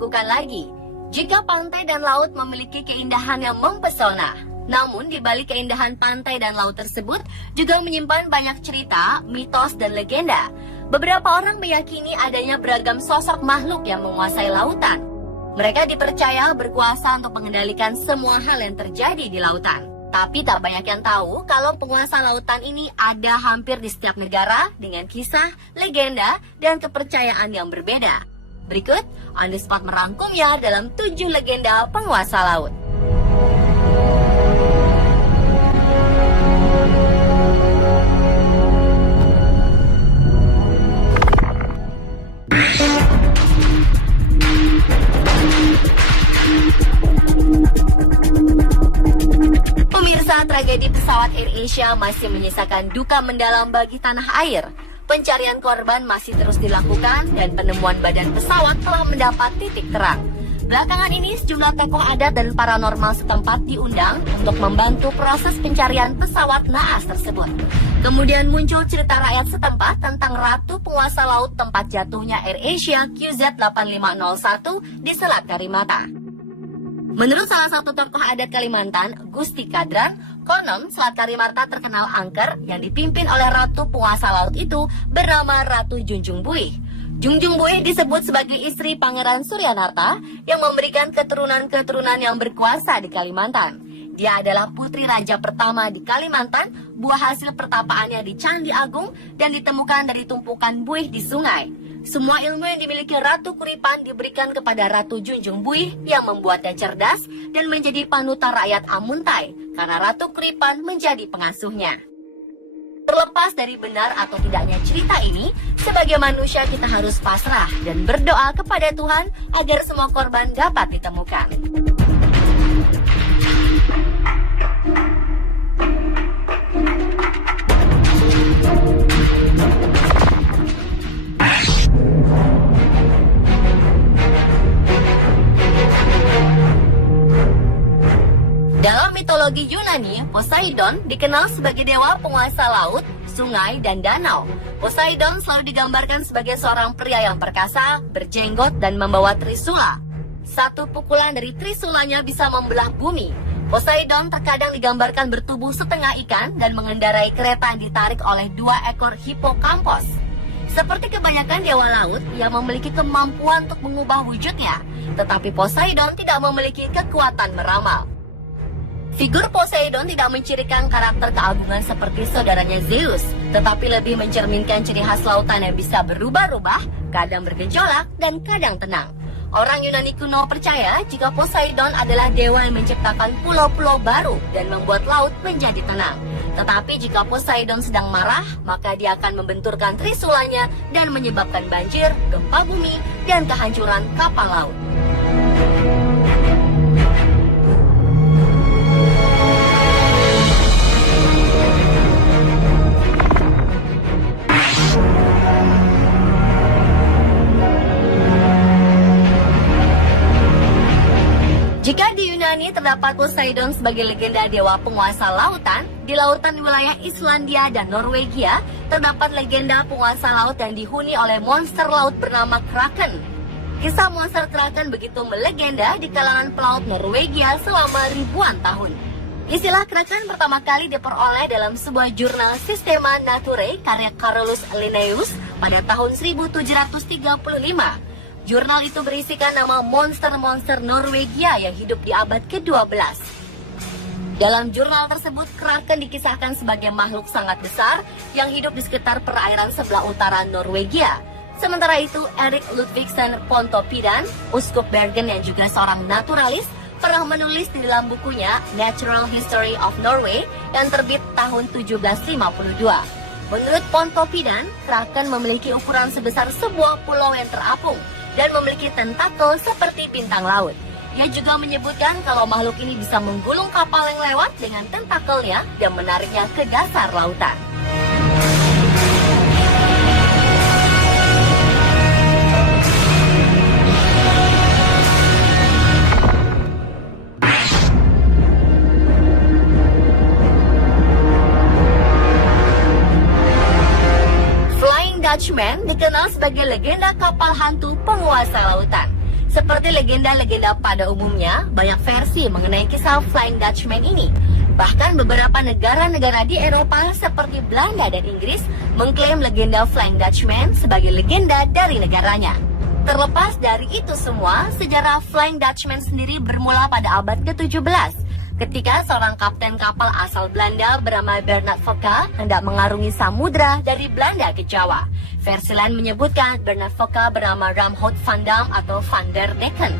diragukan lagi. Jika pantai dan laut memiliki keindahan yang mempesona, namun di balik keindahan pantai dan laut tersebut juga menyimpan banyak cerita, mitos, dan legenda. Beberapa orang meyakini adanya beragam sosok makhluk yang menguasai lautan. Mereka dipercaya berkuasa untuk mengendalikan semua hal yang terjadi di lautan. Tapi tak banyak yang tahu kalau penguasa lautan ini ada hampir di setiap negara dengan kisah, legenda, dan kepercayaan yang berbeda. Berikut, On The Spot merangkumnya dalam 7 legenda penguasa laut. Pemirsa, tragedi pesawat AirAsia masih menyisakan duka mendalam bagi tanah air. Pencarian korban masih terus dilakukan dan penemuan badan pesawat telah mendapat titik terang. Belakangan ini sejumlah tokoh adat dan paranormal setempat diundang untuk membantu proses pencarian pesawat naas tersebut. Kemudian muncul cerita rakyat setempat tentang ratu penguasa laut tempat jatuhnya AirAsia QZ8501 di Selat Karimata. Menurut salah satu tokoh adat Kalimantan, Gusti Kadran, konon Selat Karimata terkenal angker yang dipimpin oleh ratu penguasa laut itu bernama Ratu Junjung Buih. Junjung Buih disebut sebagai istri Pangeran Suryanarta yang memberikan keturunan-keturunan yang berkuasa di Kalimantan. Dia adalah putri raja pertama di Kalimantan, buah hasil pertapaannya di Candi Agung dan ditemukan dari tumpukan buih di sungai. Semua ilmu yang dimiliki Ratu Kuripan diberikan kepada Ratu Junjung Buih yang membuatnya cerdas dan menjadi panutan rakyat Amuntai karena Ratu Kuripan menjadi pengasuhnya. Terlepas dari benar atau tidaknya cerita ini, sebagai manusia kita harus pasrah dan berdoa kepada Tuhan agar semua korban dapat ditemukan. Dalam mitologi Yunani, Poseidon dikenal sebagai dewa penguasa laut, sungai, dan danau. Poseidon selalu digambarkan sebagai seorang pria yang perkasa, berjenggot, dan membawa trisula. Satu pukulan dari trisulanya bisa membelah bumi. Poseidon terkadang digambarkan bertubuh setengah ikan dan mengendarai kereta yang ditarik oleh 2 ekor hipokampos. Seperti kebanyakan dewa laut, ia memiliki kemampuan untuk mengubah wujudnya. Tetapi Poseidon tidak memiliki kekuatan meramal. Figur Poseidon tidak mencirikan karakter keagungan seperti saudaranya Zeus, tetapi lebih mencerminkan ciri khas lautan yang bisa berubah-ubah, kadang bergejolak dan kadang tenang. Orang Yunani kuno percaya jika Poseidon adalah dewa yang menciptakan pulau-pulau baru dan membuat laut menjadi tenang. Tetapi jika Poseidon sedang marah, maka dia akan membenturkan trisulanya dan menyebabkan banjir, gempa bumi, dan kehancuran kapal laut. Jika di Yunani terdapat Poseidon sebagai legenda dewa penguasa lautan, di lautan wilayah Islandia dan Norwegia terdapat legenda penguasa laut yang dihuni oleh monster laut bernama Kraken. Kisah monster Kraken begitu melegenda di kalangan pelaut Norwegia selama ribuan tahun. Istilah Kraken pertama kali diperoleh dalam sebuah jurnal Systema Naturae karya Carolus Linnaeus pada tahun 1735. Jurnal itu berisikan nama monster-monster Norwegia yang hidup di abad ke-12. Dalam jurnal tersebut, Kraken dikisahkan sebagai makhluk sangat besar yang hidup di sekitar perairan sebelah utara Norwegia. Sementara itu, Erik Ludvigsen Pontoppidan, uskup Bergen yang juga seorang naturalis, pernah menulis di dalam bukunya Natural History of Norway yang terbit tahun 1752. Menurut Pontoppidan, Kraken memiliki ukuran sebesar sebuah pulau yang terapung dan memiliki tentakel seperti bintang laut. Ia juga menyebutkan kalau makhluk ini bisa menggulung kapal yang lewat dengan tentakelnya dan menariknya ke dasar lautan. Dutchman dikenal sebagai legenda kapal hantu penguasa lautan. Seperti legenda-legenda pada umumnya, banyak versi mengenai kisah Flying Dutchman ini. Bahkan beberapa negara-negara di Eropa seperti Belanda dan Inggris mengklaim legenda Flying Dutchman sebagai legenda dari negaranya. Terlepas dari itu semua, sejarah Flying Dutchman sendiri bermula pada abad ke-17 ketika seorang kapten kapal asal Belanda bernama Bernard Fokker hendak mengarungi samudra dari Belanda ke Jawa. Versi lain menyebutkan Bernard Fokker bernama Ramhout van Dam atau Van der Decken.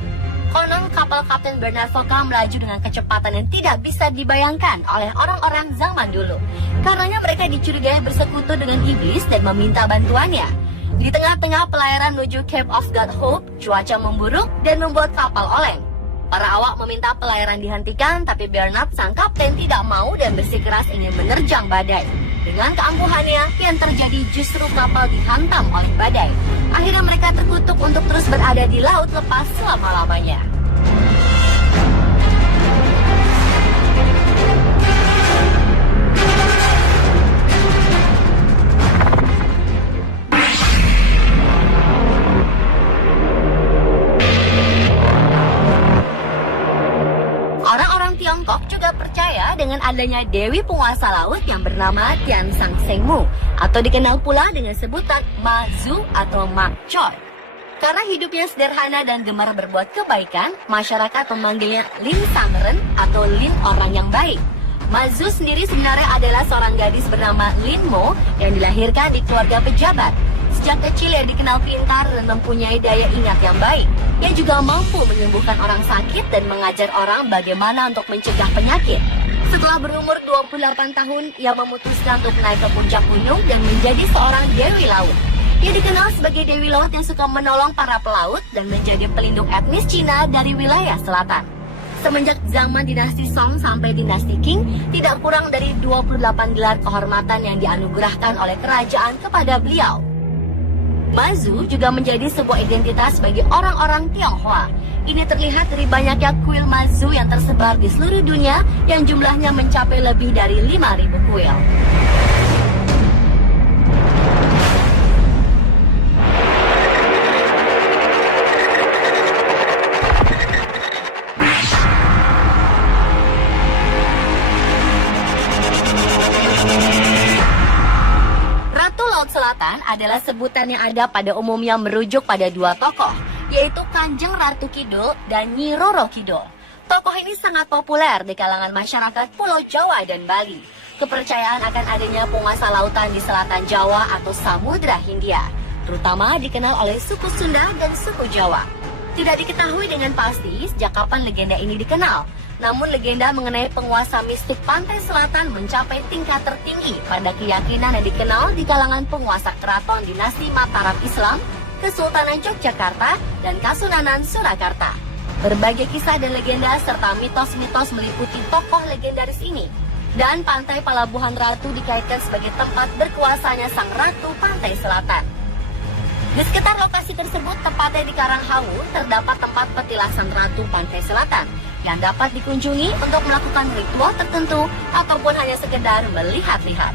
Konon kapal kapten Bernard Fokker melaju dengan kecepatan yang tidak bisa dibayangkan oleh orang-orang zaman dulu. Karenanya mereka dicurigai bersekutu dengan iblis dan meminta bantuannya. Di tengah-tengah pelayaran menuju Cape of God Hope, cuaca memburuk dan membuat kapal oleng. Para awak meminta pelayaran dihentikan, tapi Bernard sang kapten tidak mau dan bersikeras ingin menerjang badai. Dengan keangkuhannya, yang terjadi justru kapal dihantam oleh badai. Akhirnya mereka terkutuk untuk terus berada di laut lepas selama-lamanya. Orang-orang Tiongkok juga percaya dengan adanya dewi penguasa laut yang bernama Tian Sang Seng Mu, atau dikenal pula dengan sebutan Ma Zu atau Mak Choi. Karena hidupnya sederhana dan gemar berbuat kebaikan, masyarakat memanggilnya Lin Sangren atau Lin orang yang baik. Ma Zu sendiri sebenarnya adalah seorang gadis bernama Lin Mo yang dilahirkan di keluarga pejabat. Sejak kecil ia dikenal pintar dan mempunyai daya ingat yang baik. Ia juga mampu menyembuhkan orang sakit dan mengajar orang bagaimana untuk mencegah penyakit. Setelah berumur 28 tahun, ia memutuskan untuk naik ke puncak gunung dan menjadi seorang dewi laut. Ia dikenal sebagai dewi laut yang suka menolong para pelaut dan menjadi pelindung etnis Cina dari wilayah selatan. Semenjak zaman dinasti Song sampai dinasti Qing, tidak kurang dari 28 gelar kehormatan yang dianugerahkan oleh kerajaan kepada beliau. Ma Zu juga menjadi sebuah identitas bagi orang-orang Tionghoa. Ini terlihat dari banyaknya kuil Ma Zu yang tersebar di seluruh dunia yang jumlahnya mencapai lebih dari 5.000 kuil. Selatan adalah sebutan yang ada pada umumnya merujuk pada dua tokoh, yaitu Kanjeng Ratu Kidul dan Nyi Roro Kidul. Tokoh ini sangat populer di kalangan masyarakat Pulau Jawa dan Bali. Kepercayaan akan adanya penguasa lautan di selatan Jawa atau Samudra Hindia, terutama dikenal oleh suku Sunda dan suku Jawa. Tidak diketahui dengan pasti sejak kapan legenda ini dikenal. Namun legenda mengenai penguasa mistik pantai selatan mencapai tingkat tertinggi pada keyakinan yang dikenal di kalangan penguasa keraton dinasti Mataram Islam, Kesultanan Yogyakarta, dan Kasunanan Surakarta. Berbagai kisah dan legenda serta mitos-mitos meliputi tokoh legendaris ini. Dan pantai Palabuhan Ratu dikaitkan sebagai tempat berkuasanya sang ratu pantai selatan. Di sekitar lokasi tersebut, tepatnya di Karanghawu, terdapat tempat petilasan ratu pantai selatan yang dapat dikunjungi untuk melakukan ritual tertentu ataupun hanya sekedar melihat-lihat.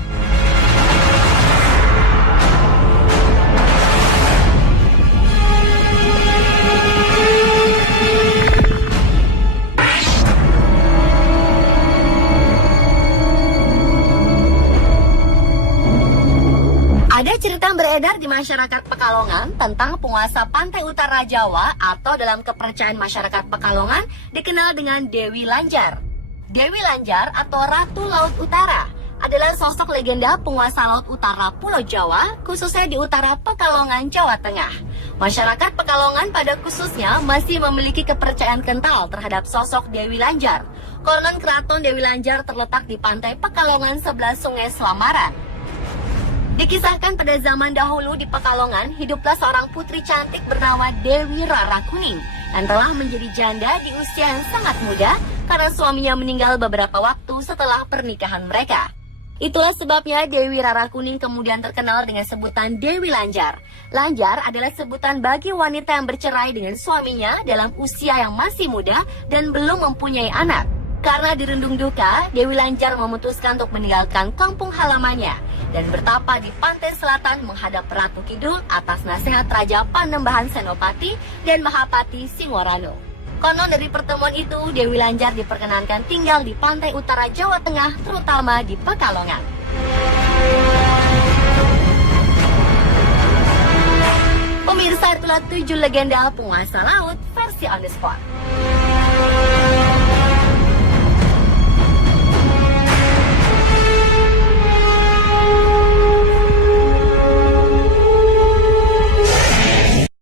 Ada cerita beredar di masyarakat Pekalongan tentang penguasa pantai utara Jawa atau dalam kepercayaan masyarakat Pekalongan dikenal dengan Dewi Lanjar. Dewi Lanjar atau Ratu Laut Utara adalah sosok legenda penguasa laut utara Pulau Jawa, khususnya di utara Pekalongan, Jawa Tengah. Masyarakat Pekalongan pada khususnya masih memiliki kepercayaan kental terhadap sosok Dewi Lanjar. Konon keraton Dewi Lanjar terletak di pantai Pekalongan sebelah Sungai Selamaran. Dikisahkan pada zaman dahulu di Pekalongan, hiduplah seorang putri cantik bernama Dewi Rara Kuning yang telah menjadi janda di usia yang sangat muda karena suaminya meninggal beberapa waktu setelah pernikahan mereka. Itulah sebabnya Dewi Rara Kuning kemudian terkenal dengan sebutan Dewi Lanjar. Lanjar adalah sebutan bagi wanita yang bercerai dengan suaminya dalam usia yang masih muda dan belum mempunyai anak. Karena dirundung duka, Dewi Lanjar memutuskan untuk meninggalkan kampung halamannya dan bertapa di pantai selatan menghadap Ratu Kidul atas nasihat Raja Panembahan Senopati dan Mahapati Singorano. Konon dari pertemuan itu, Dewi Lanjar diperkenankan tinggal di pantai utara Jawa Tengah, terutama di Pekalongan. Pemirsa, itulah 7 legenda penguasa laut versi on the spot.